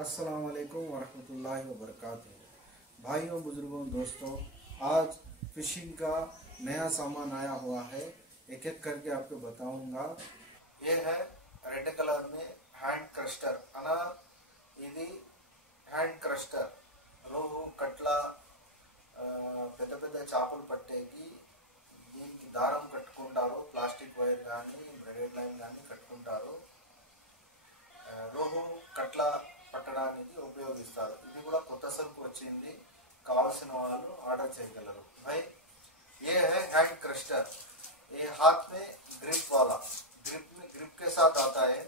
अस्सलाम वालेकुम वरहमतुल्लाहि वबरकातुहू। भाइयों, बुजुर्गों, दोस्तों, आज फिशिंग का नया सामान आया हुआ है। एक एक करके आपको बताऊंगा। ये है रेड कलर में हैंड क्रस्टर अना ఇది హ్యాండ్ క్రస్టర్ రోహు కట్ల పెద్ద పెద్ద చేపలు పట్టేకి దీనికి దారం కట్టుకుంటారు. ప్లాస్టిక్ వైర్ కానీ బ్రెడెడ్ లైన్ కానీ కట్టుకుంటారు. రోహు కట్ల పట్టడానికి ఉపయోగిస్తారు. ఇది కూడా కొత్త సరుకు వచ్చింది. కావాల్సిన వాళ్ళు ఆర్డర్ చేయగలరు. भाई ये है हैंड क्रस्टर। ये हाथ में ग्रिप वाला, ग्रिप के साथ आता है।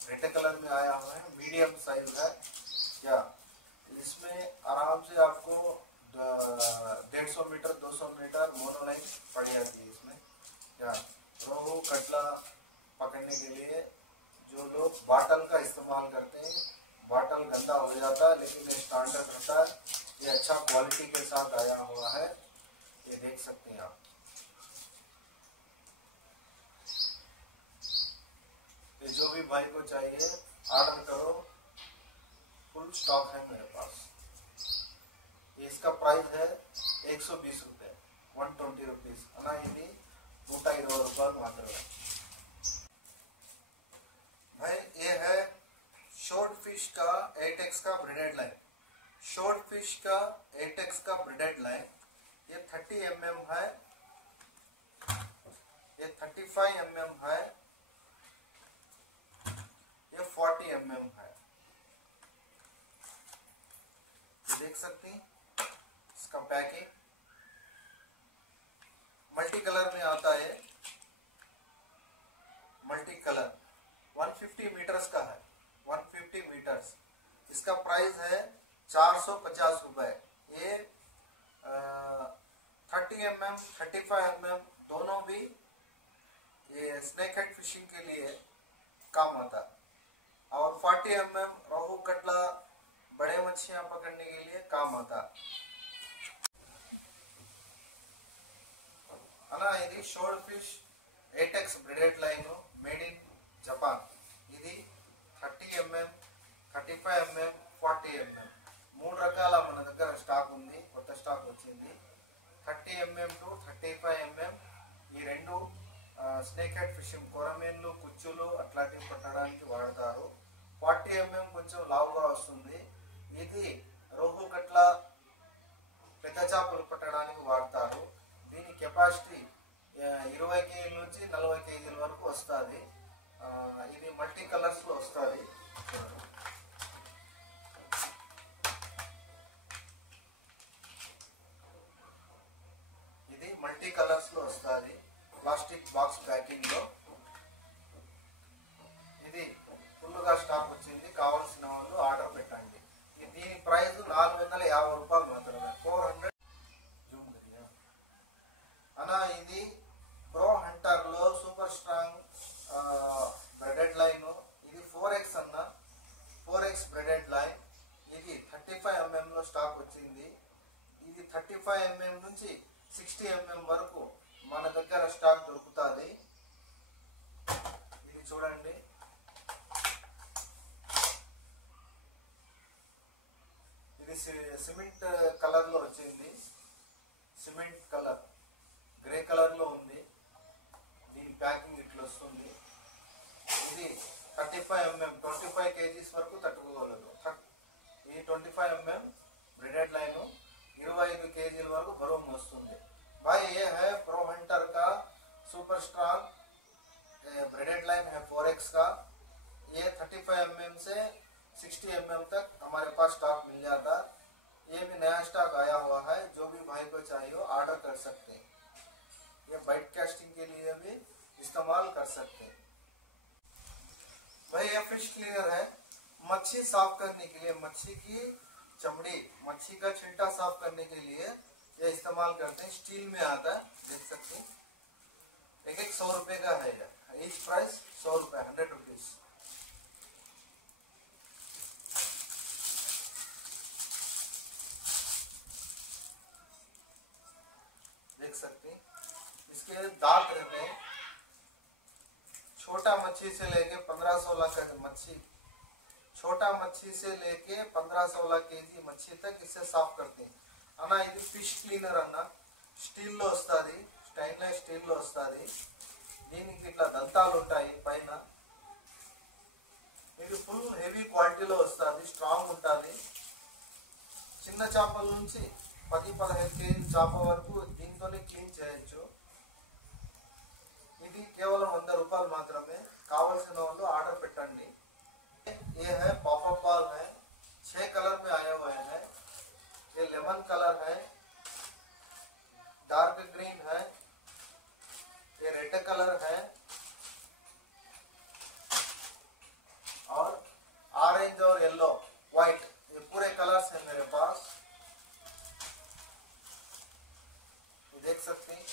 रेड कलर में आया हुआ है, मीडियम साइज है। क्या इसमें आराम से आपको 150 मीटर 200 मीटर मोनोलाइन पड़ जाती है। इसमें क्या रोहू कटला पकड़ने के लिए जो लोग बाटल का इस्तेमाल करते हैं, बाटल गंदा हो जाता है, लेकिन ये स्टैंडर्ड होता है। ये अच्छा क्वालिटी के साथ आया हुआ है। ये देख सकते हैं आप। ये जो भी भाई को चाहिए ऑर्डर करो, फुल स्टॉक है मेरे पास। ये इसका प्राइस है 120 रुपये, 120 रुपीज अना ఇది 120 రూపాయలు మాత్రమే। भाई ये है शॉर्ट फिश का 8x का ब्रेडेड लाइन। शॉर्ट फिश का 8x का ब्रेडेड लाइन ये 30 mm है, ये 35 mm है, ये 40 mm है। देख सकते हैं इसका पैकिंग मल्टी कलर में आता है। मल्टी कलर 150 मीटर्स का है, 150 मीटर्स। इसका प्राइस है 450 रुपए। ये 30 mm 35 mm दोनों भी ये स्नेक हेड फिशिंग के लिए काम आता है, और 40 mm रोहू कटला बड़े मछलियां पकड़ने के लिए काम आता है। అలా ఇది should fish 8x breaded line made in Japan. ఇది 30 mm 35 mm 40 mm మూడు రకాల మన దగ్గర స్టాక్ ఉంది. కొత్త స్టాక్ వచ్చింది। 30 mm టు 35 mm ఈ రెండు స్నేక్ హెడ్ ఫిషింగ్ కొరమేన్లు కుచ్చులు అట్లాంటివి పట్టడానికి వాడతారు। 40 mm కొంచెం లావుగా వస్తుంది। ఇది రోహు కట్ల పెద్ద చేపలు పట్టడానికి వాడతారు। దీని కెపాసిటీ 20 kg నుంచి 40 kg వరకు వస్తుంది। ఇది మల్టీ కలర్స్ లో వస్తుంది। ఇది మల్టీ కలర్స్ లో వస్తుంది, ప్లాస్టిక్ బాక్స్ ప్యాకింగ్ లో। ఇది ఫుల్ గా స్టాక్ వచ్చింది। కావాల్సిన వాళ్ళు ఆర్డర్ పెట్టండి। దీని ప్రైస్ 450 రూపాయలు మాత్రమే, 400। అనా ఇది ప్రో హంటర్ లో సూపర్ స్ట్రాంగ్ బ్రెడెడ్ లైన్। ఇది 4x అన్న 4x బ్రెడెడ్ లైన్। ఇది 35 mm లో స్టాక్ వచ్చింది। ఇది 35 mm నుంచి 60 mm వరకు మన దగ్గర స్టాక్ దొరుకుతుంది। ఇది చూడండి, ఇది సిమెంట్ కలర్ లో వచ్చింది। సిమెంట్ కలర్ గ్రే కలర్ లో ఉంది। దీని ప్యాకింగ్ ఇట్లా వస్తుంది। ఇది 35 mm 25 kgs వరకు తట్టుకోగలదు। ఈ 25 mm ब्रेडेड लाइन 25 kg వరకు బరువు మోస్తుంది। भाई ये है प्रो हंटर का सुपर स्ट्रांग ब्रेडेड लाइन है 4x का। ये 35 mm से 60 mm तक हमारे पास स्टॉक मिल जाता। ये भी नया स्टॉक आया हुआ है। जो भी भाई को चाहिए ऑर्डर कर सकते हैं। ये बाइट कास्टिंग के लिए भी इस्तेमाल कर सकते हैं। भाई ये फिश क्लीनर है, मच्छी साफ करने के लिए, मच्छी की चमड़ी, मच्छी का छिलटा साफ करने के लिए ये इस्तेमाल करते हैं। स्टील में आता है, देख सकते हैं। एक 100 रुपए का है। ईच प्राइस 100 रुपए, 100 रुपीज। देख सकते हैं इसके दांत रहते हैं। छोटा मच्छी से लेके 15-16 का मच्छी छोटा मच्छी से लेके 15-16 केजी मच्छी तक इससे साफ करते हैं అన్న. ఇది ఫిష్ క్లీనర్ అన్న. స్టీల్లో వస్తుంది, స్టెయిన్లెస్ స్టీల్లో వస్తుంది. దీనికి ఇట్లా దంతాలు ఉంటాయి పైన. ఇది ఫుల్ హెవీ క్వాలిటీలో వస్తుంది, స్ట్రాంగ్ ఉంటుంది. చిన్న చేపల నుంచి 10-15 కేజీ చేప వరకు దీంతోనే క్లీన్ చేయొచ్చు. ఇది కేవలం 100 రూపాయలు మాత్రమే. కావాల్సిన వాళ్ళు ఆర్డర్ పెట్టండి. ये है पॉपअप बॉल है, 6 कलर में आए हुए हैं. ये लेमन कलर है, डार्क ग्रीन है, ये रेड कलर है और ऑरेंज और येलो व्हाइट, ये पूरे कलर्स हैं मेरे पास. देख सकते हैं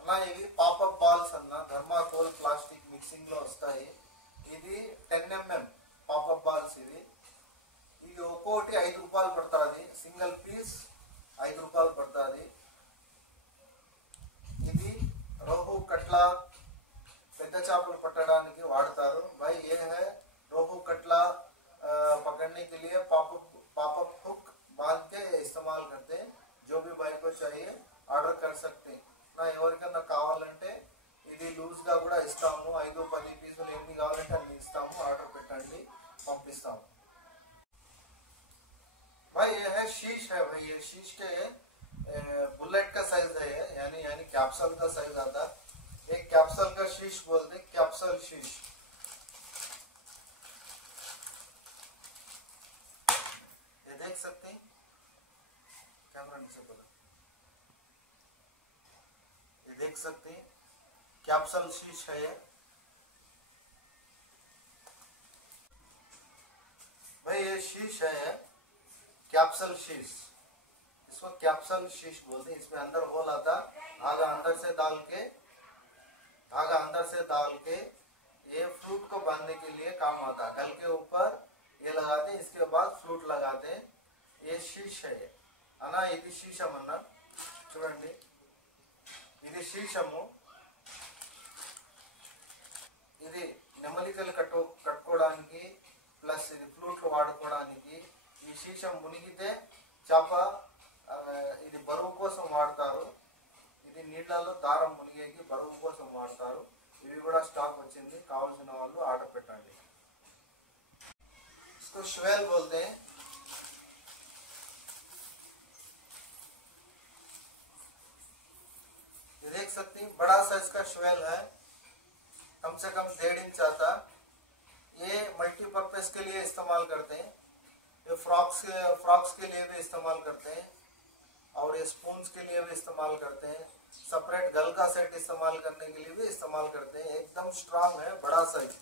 అలా. ఇవి పాపప్ బాల్స్ అన్న. థర్మాకోల్ ప్లాస్టిక్ మిక్సింగ్ లో వస్తాయి. ఇది 10 mm పాపప్ బాల్స్. ఇది ఒక్కోటి 5 రూపాయలు పడుతుంది. సింగిల్ పీస్ 5 రూపాయలు పడుతుంది. ఇది రోహు కట్లా పెద్ద చేపలు పట్టడానికి వాడతారు. भाई ये है रोहू कटला पकड़ने के लिए पॉपअप हुक बांध के इस्तेमाल करते हैं. जो भी भाई को चाहिए ఆర్డర్ कर सकते हैं. నా ఎవరికన్నా కావాలంటే ఇది లూజ్ గా కూడా ఇస్తాము. 5-10 పీసులు ఎన్ని కావాలంటే అన్ని ఇస్తాము. ఆర్డర్ పెట్టండి, పంపిస్తాము. भाई ये है शीश है. भाई ये शीश के बुलेट का साइज है, यानी कैप्सूल का साइज आता. एक कैप्सूल का शीश बोलते, कैप्सूल शीश. ये देख सकते हैं, कैमरा नीचे बोला. ये देख सकते हैं कैप्सूल शीश है ये. भाई ये शीश है कैप्सूल शीश. इसको कैप्सूल शीश बोलते हैं. इसमें अंदर होल आता, धागा अंदर से डाल के ये फ्लूट को बांधने के लिए काम आता. गल के ऊपर ये लगाते हैं, इसके बाद फ्लूट लगाते हैं. ये शीश है అన్న. ఇది శీషం అన్న. చూడండి, ఇది శీషము. ఇది నెమలికలు కట్టుకోవడానికి ప్లస్ ఇది ఫ్లూట్లు వాడుకోవడానికి. ఈ శీషం మునిగితే చేప ఇది బరువు కోసం వాడతారు. ఇది నీళ్ళలో దారం మునిగేకి బరువు కోసం వాడతారు. ఇవి కూడా స్టాక్ వచ్చింది. కావాల్సిన వాళ్ళు ఆర్డర్ పెట్టండి. इसको श्वेल बोलते हैं. ये देख सकते हैं बड़ा साइज का श्वेल है, कम से कम 1.5 इंच आता. ये मल्टीपर्पज के लिए इस्तेमाल करते हैं. ये फ्रॉक्स के लिए भी इस्तेमाल करते हैं और ये स्पून्स के लिए भी इस्तेमाल करते हैं. सेपरेट गल का सेट इस्तेमाल करने के लिए भी इस्तेमाल करते हैं. एकदम स्ट्रांग है, बड़ा साइज.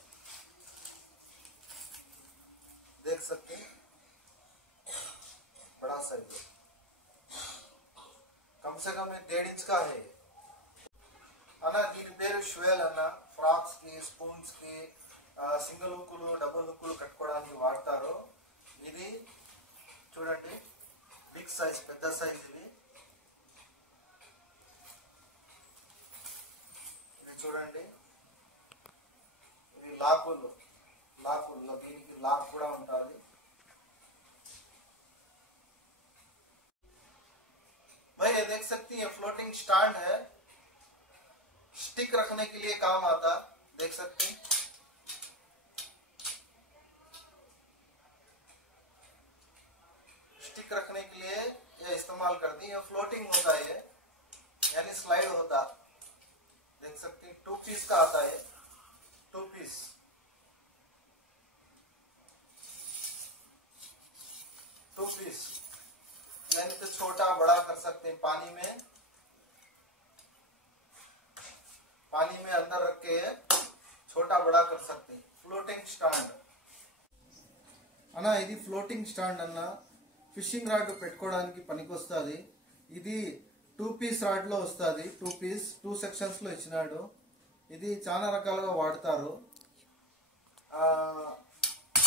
देख सकते हैं बड़ा साइज है. कम से कम 1.5 इंच का है అన్న. దీని పేరు ష్వేల్ అన్న. ఫ్రాక్స్ కి, స్పూన్స్ కి, సింగిల్ హుక్కులు, డబుల్ హుక్కులు కట్టుకోవడానికి వాడతారు. ఇది చూడండి, బిగ్ సైజ్, పెద్ద సైజ్. ఇది చూడండి, ఇవి లాకులు. దీనికి లాక్ కూడా ఉంటుంది. भाई ये देख सकती है फ्लोटिंग स्टैंड है, स्टिक रखने के लिए काम आता. देख सकते हैं स्टिक रखने के लिए ये इस्तेमाल करती है. फ्लोटिंग होता है यानी स्लाइड होता. देख सकते हैं 2 पीस का आता है. 2 पीस. यानी तो छोटा बड़ा कर सकते हैं. पानी में अंदर रख के छोटा बड़ा कर सकते हैं. फ्लोटिंग स्टैंड అన్న. ఇది ఫ్లోటింగ్ స్టాండ్ అన్న. ఫిషింగ్ రాడ్ పెట్టుకోవడానికి పనికొస్తుంది. ఇది 2 పీస్ రాడ్ లో వస్తుంది. 2 పీస్ 2 సెక్షన్స్ లో ఇచ్చినాడు. ఇది చాలా రకాలుగా వాడతారు.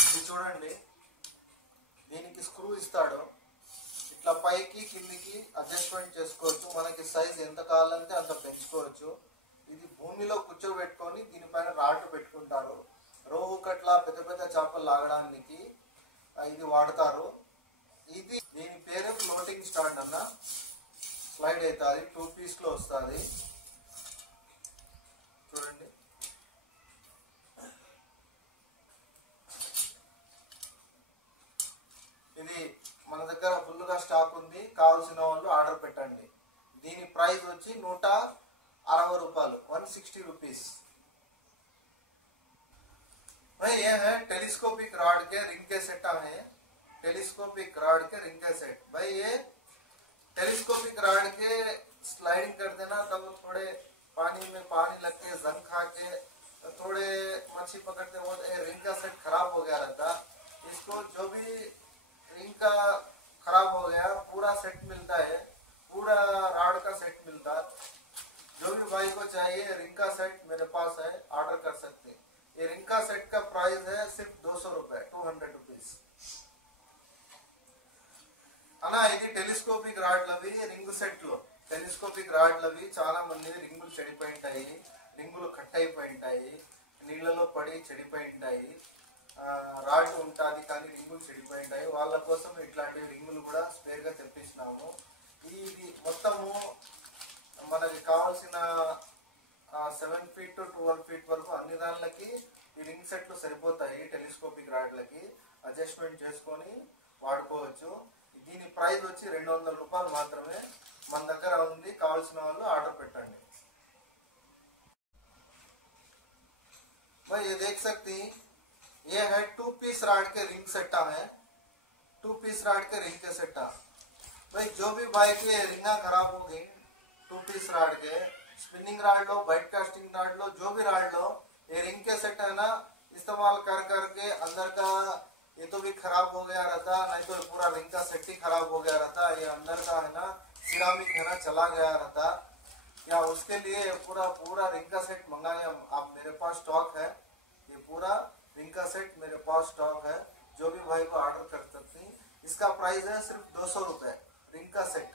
ఇది చూడండి, దీనికి స్క్రూ ఇస్తాడు. ఇట్లా పైకి కిందికి అడ్జస్ట్మెంట్ చేసుకోవచ్చు. మనకి సైజ్ ఎంత కావాలంటే అంత పెంచుకోవచ్చు. ఇది భూమిలో కూర్చోబెట్టుకొని దీనిపైన రాడ్ పెట్టుకుంటారు. రోహు కట్ల పెద్ద పెద్ద చేపలు లాగడానికి ఇది వాడతారు. ఇది దీని పేరు ఫ్లోటింగ్ స్టాండ్ అన్న. స్లైడ్ అవుతుంది, 2 పీస్ లో వస్తుంది. చూడండి, ఇది మన దగ్గర ఫుల్గా స్టాక్ ఉంది. కావాల్సిన వాళ్ళు ఆర్డర్ పెట్టండి. దీని ప్రైస్ వచ్చి 160 రూపాయలు, 160 रुपीस। भाई ये है टेलीस्कोपिक रॉड के रिंग के सेट है। टेलीस्कोपिक रॉड के रिंग के सेट। भाई ये टेलीस्कोपिक रॉड के स्लाइडिंग कर देना, तब थोड़े पानी में पानी लग के जंग खा के थोड़े मच्छी पकड़ते वो रिंग का सेट खराब हो गया रहता। इसको जो भी रिंग का खराब हो गया पूरा सेट मिलता है, पूरा रॉड का सेट मिलता है। जो भी भाई को चाहिए रिंग का सेट मेरे पास है, ऑर्डर कर सकते हैं। ये रिंग का सेट का प्राइस है सिर्फ 200 रुपए, 200 रुपीस అన్నా. ఇది టెలిస్కోపిక్ రాడ్లవి రింగ్ సెట్లు. టెలిస్కోపిక్ రాడ్లవి చాలా మంది రింగులు చెడిపోయి ఉంటాయి, రింగులు కట్ అయిపోయి ఉంటాయి, నీళ్ళలో పడి చెడిపోయి ఉంటాయి. రాడ్ ఉంటుంది కానీ రింగులు చెడిపోయి ఉంటాయి. వాళ్ళ కోసం ఇట్లాంటి రింగులు కూడా స్పేర్ గా తెప్పించినాము. ఇది మొత్తము మనకి కావాల్సిన 7 feet to 12 feet వరకు అన్ని దానిలకి ఈ రింగ్ సెట్లు సరిపోతాయి. టెలిస్కోపిక్ రాడ్లకి అడ్జస్ట్మెంట్ చేసుకొని వాడుకోవచ్చు. దీని ప్రైస్ వచ్చి 200 రూపాయలు మాత్రమే. మన దగ్గర ఉంది, కావాల్సిన వాళ్ళు ఆర్డర్ పెట్టండి. भाई ये देख सकती हैं, ये है 2 पीस रॉड के रिंग सेटा है। 2 पीस रॉड के रिंग के सेटा। भाई जो भी भाई के रिंगा खराब हो गई 2 पीस रॉड के, स्पिनिंग रॉड लो, बाइट कास्टिंग रॉड लो, जो भी रॉड लो, ये रिंग के सेट है ना, इस्तेमाल कर करके अंदर का ये तो भी खराब हो गया रहता, नहीं तो पूरा रिंग का सेट ही खराब हो गया रहता। ये अंदर का है ना सिरामिक है ना चला गया रहता, या उसके लिए पूरा रिंग का सेट मंगाए आप, मेरे पास स्टॉक है। ये पूरा रिंग का सेट मेरे पास स्टॉक है, जो भी भाई को ऑर्डर कर सकते हैं। इसका प्राइस है सिर्फ 200 रुपए, रिंग का सेट।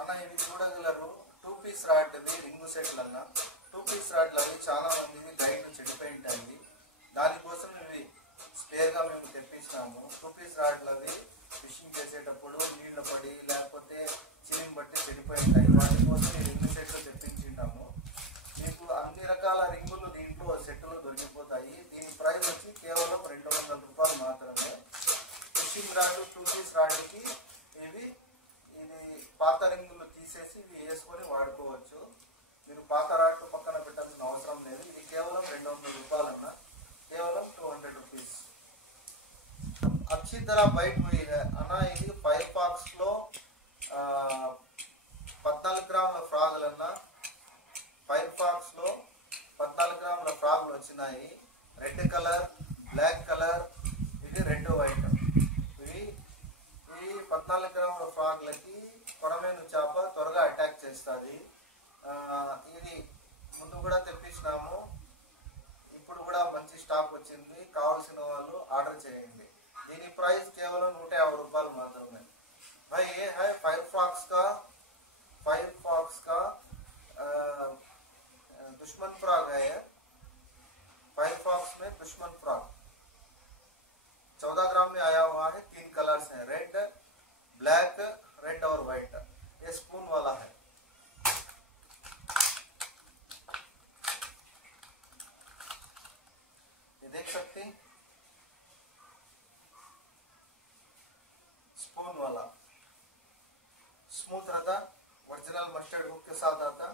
అన్న ఇవి చూడగలరు 2 పీస్ రాడ్ రింగ్ సెట్లు అన్న. 2 పీస్ రాడ్లు అవి చాలా మంది గైడ్లు చెడిపోయి ఉంటాయి, దానికోసం ఇవి స్పేర్ గా మేము తెప్పించినాము. 2 పీస్ రాడ్లు అవి ఫిషింగ్ చేసేటప్పుడు నీళ్లు పడి లేకపోతే చిలిం బట్టి చెడిపోయి ఉంటాయి, వాటి కోసం ఈ రింగ్ సెట్లు తెప్పించుంటాము. మీకు అన్ని రకాల రింగులు దీంట్లో సెట్లు దొరికిపోతాయి. దీని ప్రైస్ వచ్చి కేవలం 200 రూపాయలు మాత్రమే. ఫిషింగ్ రాడ్ 2 పీస్ రాడ్కి ఇవి ఇది పాత రింగులు తీసేసి ఇవి వేసుకొని వాడుకోవచ్చు. మీరు పాత రాడ్లు పక్కన పెట్టాల్సిన అవసరం లేదు. ఇది కేవలం 200 రూపాయలు అన్న, కేవలం 200 रुपीस। अच्छी तरह बैठ हुई है అన్న. ఇది ఫైర్ ఫాక్స్ లో 14 గ్రాముల ఫ్రాగులు అన్న. ఫైర్ ఫాక్స్ లో 14 గ్రాముల ఫ్రాగులు వచ్చినాయి. రెడ్ కలర్, బ్లాక్ కలర్, ఇది రెడ్ వైట్. ఇవి ఈ 14 గ్రాముల ఫ్రాగులకి కొరమేను చేప త్వరగా అటాక్ చేస్తుంది. ఇది ముందు కూడా తెప్పించినాము, ఇప్పుడు కూడా మంచి స్టాక్ వచ్చింది. కావాల్సిన వాళ్ళు ఆర్డర్ చేయండి. దీని ప్రైస్ కేవలం 150 రూపాయలు మాత్రమే. भाई ये है फायरफॉक्स का दुश्मन फ्रॉग है। ये फायरफॉक्स में दुश्मन फ्रॉग 14 ग्राम में आया हुआ है। 3 कलर्स हैं, रेड, ब्लैक, रेड और व्हाइट। ये स्पून वाला है। ये देख सकते हैं, स्पून वाला स्मूथ रहता, ओरिजिनल मस्टर्ड हुक के साथ आता।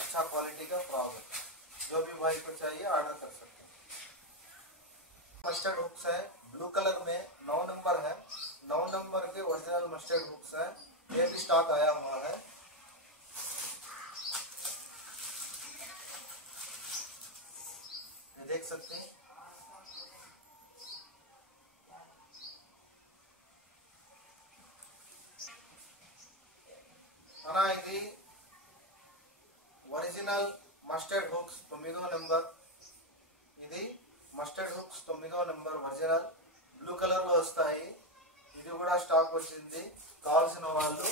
अच्छा क्वालिटी का फ्रॉग है, जो भी भाई को चाहिए ऑर्डर कर सकते हैं। मस्टर्ड हुक्स है, ब्लू कलर में 9 नंबर है। 9 नंबर के ओरिजिनल मस्टर्ड हुक्स है। ये भी स्टॉक आया हुआ है। देख सकते हैं, అనా ఇది ఒరిజినల్ మస్టర్డ్ హుక్స్ 9వ నెంబర్. ఇది మస్టర్డ్ హుక్స్ 9వ నెంబర్ ఒరిజినల్ బ్లూ కలర్ లో వస్తాయి. ఇది కూడా స్టాక్ వచ్చింది. కావాల్సిన వాళ్ళు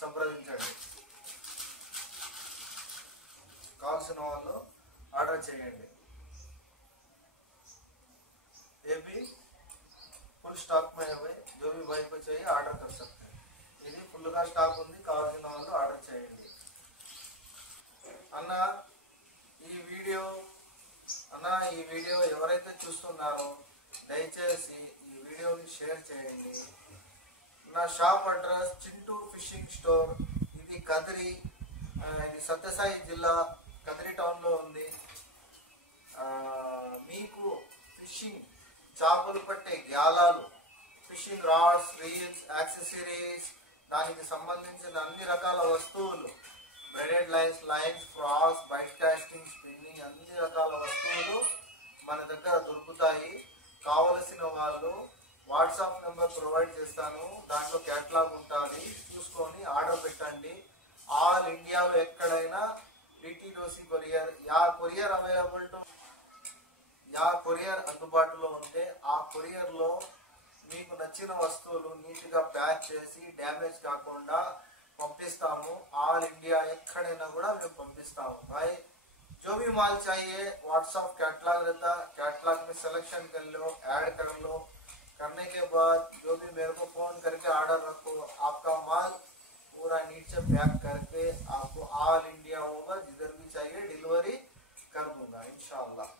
సంప్రదించండి. కావాల్సిన వాళ్ళు ఆర్డర్ చేయండి. ये भी फुल स्टॉक में है भाई, जो भी भाई को चाहिए ऑर्डर कर सकते हैं. ఇది ఫుల్ గా స్టాక్ ఉంది. కావాల్సిన వాళ్ళు ఆర్డర్ చేయండి. అన్న ఈ వీడియో ఎవరైతే చూస్తున్నారో దయచేసి ఈ వీడియోని షేర్ చేయండి. నా shop address Chintu fishing store. ఇది కదిరి, ఇది సత్యసాయి జిల్లా కదిరి టౌన్ లో ఉంది. మీకు ఫిషింగ్ చేపలు పట్టే గ్యాలాలు, ఫిషింగ్ రాడ్స్, రీల్స్, యాక్సెసరీస్, దానికి సంబంధించిన అన్ని రకాల వస్తువులు, braided lines, frogs, bait casting, spinning, అన్ని రకాల వస్తువులు మన దగ్గర దొరుకుతాయి. కావలసిన వాళ్ళు వాట్సాప్ నెంబర్ ప్రొవైడ్ చేస్తాను. దాంట్లో క్యాటలాగ్ ఉంటుంది, చూసుకొని ఆర్డర్ పెట్టండి. ఆల్ ఇండియాలో ఎక్కడైనా DTDC courier courier available to courier అందుబాటులో ఉంటే ఆ కొరియర్లో మీకు నచ్చిన వస్తువులు నీట్గా ప్యాక్ చేసి డ్యామేజ్ కాకుండా పంపిస్తాము. ఆల్ ఇండియా ఎక్కడైనా కూడా మేము పంపిస్తాము. भाई जो भी माल चाहिए व्हाट्सएप कैटलॉग रहता, कैटलॉग में सिलेक्शन कर लो, ऐड कर लो. करने के बाद जो भी मेरे को फोन करके ऑर्डर रखो, आपका माल पूरा नीट से पैक करके आपको ऑल इंडिया होगा, जिधर भी चाहिए डिलीवरी कर दूंगा इंशाल्लाह.